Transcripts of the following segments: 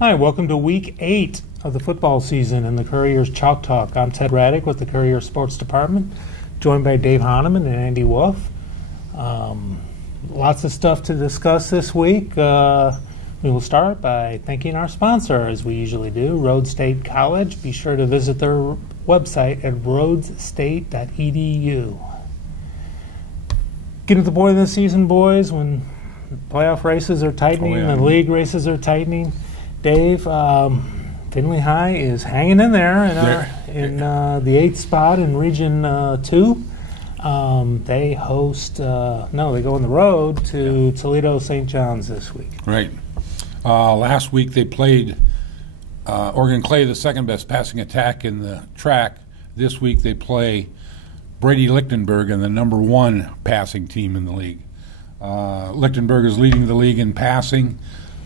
Hi, welcome to Week 8 of the football season in the Courier's Chalk Talk. I'm Ted Raddick with the Courier Sports Department, joined by Dave Hahnemann and Andy Wolf. Lots of stuff to discuss this week. We will start by thanking our sponsor, as we usually do, Rhodes State College. Be sure to visit their website at rhodesstate.edu. Getting to the point of the season, boys, when playoff races are tightening, the league races are tightening. Dave, Findlay High is hanging in there in the 8th spot in Region 2. They host, they go on the road to Toledo St. John's this week. Right. Last week they played Oregon Clay, the second best passing attack in the track. This week they play Brady Lichtenberg and the number 1 passing team in the league. Lichtenberg is leading the league in passing,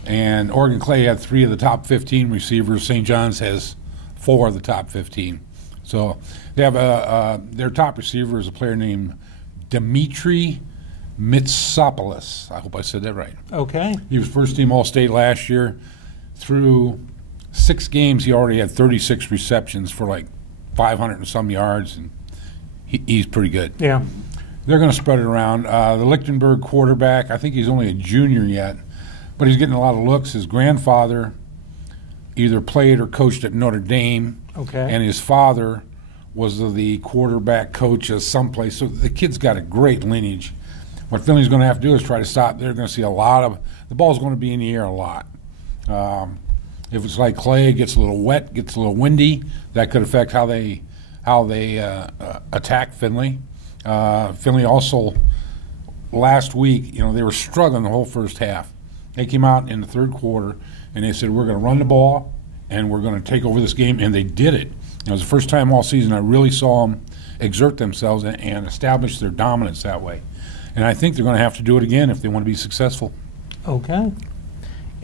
and Oregon Clay had 3 of the top 15 receivers. St. John's has 4 of the top 15. So they have their top receiver is a player named Dimitri Mitsopoulos. I hope I said that right. Okay. He was first team All-State last year. Through 6 games, he already had 36 receptions for like 500 and some yards, and he's pretty good. Yeah. They're going to spread it around. The Lichtenberg quarterback, I think he's only a junior yet, but he's getting a lot of looks. His grandfather either played or coached at Notre Dame, and his father was the quarterback coach of someplace. So the kid's got a great lineage. What Finley's going to have to do is try to stop. They're going to see a lot of – the ball's going to be in the air a lot. If it's like Clay, it gets a little wet, gets a little windy, that could affect how they attack Finley. Finley also, last week, they were struggling the whole first half. They came out in the third quarter, and they said, we're going to run the ball, and we're going to take over this game, and they did it. It was the first time all season I really saw them exert themselves and establish their dominance that way. And I think they're going to have to do it again if they want to be successful. Okay.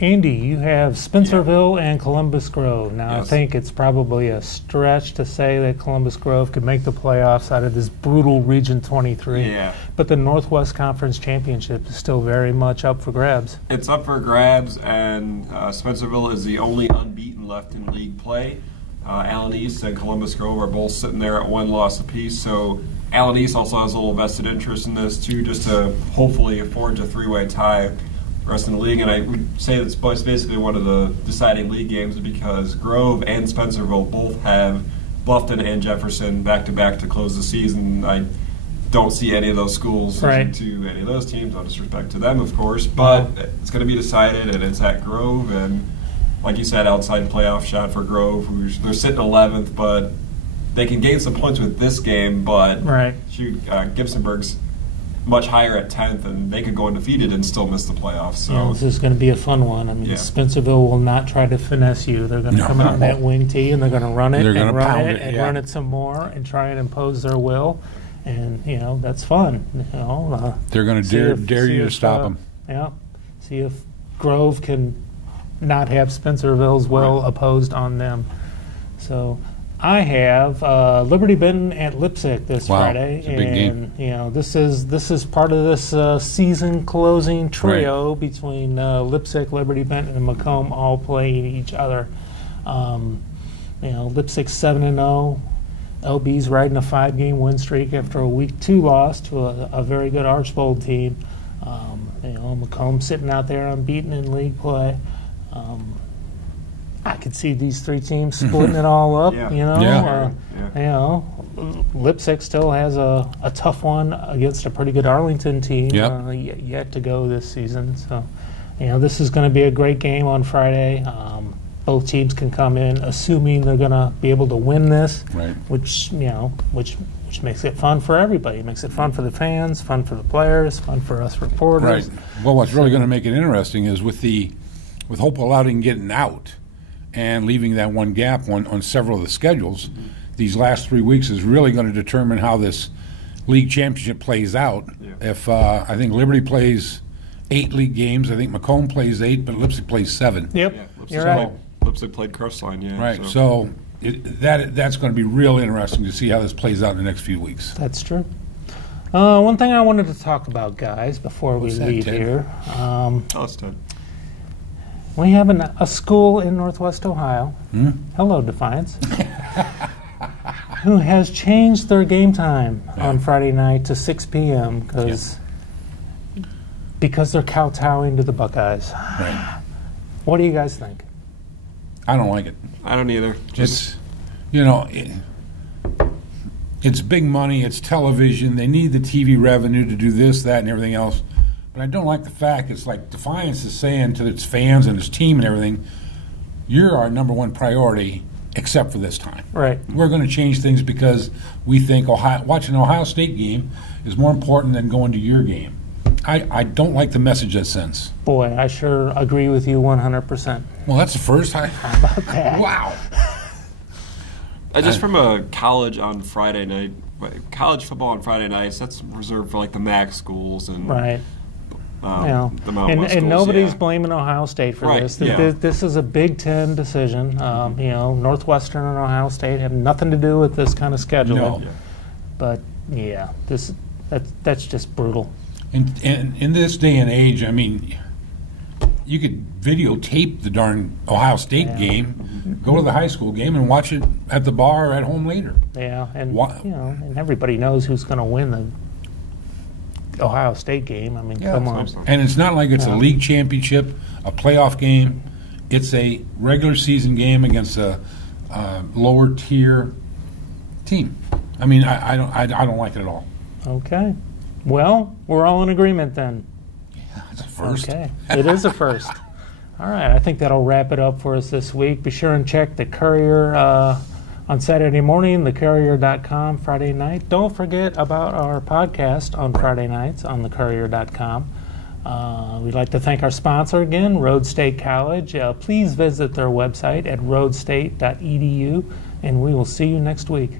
Andy, you have Spencerville and Columbus Grove. Now, Yes. I think it's probably a stretch to say that Columbus Grove could make the playoffs out of this brutal Region 23. Yeah. But the Northwest Conference Championship is still very much up for grabs. It's up for grabs, and Spencerville is the only unbeaten left in league play. Allen East and Columbus Grove are both sitting there at 1 loss apiece, so Allen East also has a little vested interest in this too, just to hopefully forge a 3-way tie the rest of the league. And I would say it's basically one of the deciding league games because Grove and Spencerville both have Bluffton and Jefferson back-to-back to close the season. I don't see any of those schools losing to any of those teams, no disrespect to them, of course, but it's going to be decided, and it's at Grove, and like you said, outside playoff shot for Grove. They're sitting 11th, but they can gain some points with this game, but Gibsonburg's much higher at 10th, and they could go undefeated and still miss the playoffs. So Yeah, this is going to be a fun one. I mean, Spencerville will not try to finesse you. They're going to come out on that wing tee, and they're going to run it and run it and run it some more and try and impose their will. And, that's fun. They're going to dare you to stop them. Yeah. See if Grove can not have Spencerville's will opposed on them. So I have Liberty Benton at Lipsick this Friday, it's a big game. This is part of this season closing trio between Lipsick, Liberty Benton, and Macomb all playing each other. Lipsick's 7-0. LB's riding a 5-game win streak after a Week 2 loss to a very good Archbold team. Macomb sitting out there unbeaten in league play. I could see these 3 teams splitting it all up. Lipsick still has a tough one against a pretty good Arlington team yet to go this season. So, this is going to be a great game on Friday. Both teams can come in assuming they're going to be able to win this, which makes it fun for everybody. It makes it fun for the fans, fun for the players, fun for us reporters. Right. Well, what's really going to make it interesting is with Hope Aladdin getting out and leaving that one gap on several of the schedules, these last 3 weeks is really going to determine how this league championship plays out. If I think Liberty plays 8 league games, I think Macomb plays 8, but Lipsick plays 7. Yep, you're right. Lipsick played Crestline, Right, so that's going to be real interesting to see how this plays out in the next few weeks. That's true. One thing I wanted to talk about, guys, before we leave here. Tell us, Ted. We have a school in Northwest Ohio. Hello, Defiance. Who has changed their game time on Friday night to 6 p.m. because they're kowtowing to the Buckeyes. Right. What do you guys think? I don't like it. I don't either. It's, it's big money. It's television. They need the TV revenue to do this, that, and everything else. But I don't like the fact it's like Defiance is saying to its fans and its team and everything, you're our number one priority except for this time. Right. We're going to change things because we think watching an Ohio State game is more important than going to your game. I don't like the message that sends. Boy, I sure agree with you 100%. Well, that's the first time. How about that? Wow. Just from a college on Friday night, college football on Friday nights, that's reserved for like the MAC schools and right. the Mountain West schools. And nobody's blaming Ohio State for this. This is a Big Ten decision. Northwestern and Ohio State have nothing to do with this kind of scheduling. No. But yeah, that's just brutal. And in this day and age, I mean, you could videotape the darn Ohio State game, go to the high school game, and watch it at the bar or at home later. Yeah, and and everybody knows who's going to win the Ohio State game. I mean, come on. And it's not like it's a league championship, a playoff game. It's a regular season game against a lower tier team. I mean, I don't like it at all. Okay. Well, we're all in agreement then. Yeah, it's a first. Okay, it is a first. All right, I think that'll wrap it up for us this week. Be sure and check the Courier on Saturday morning, thecourier.com Friday night. Don't forget about our podcast on Friday nights on thecourier.com. We'd like to thank our sponsor again, Rhodes State College. Please visit their website at rhodesstate.edu, and we will see you next week.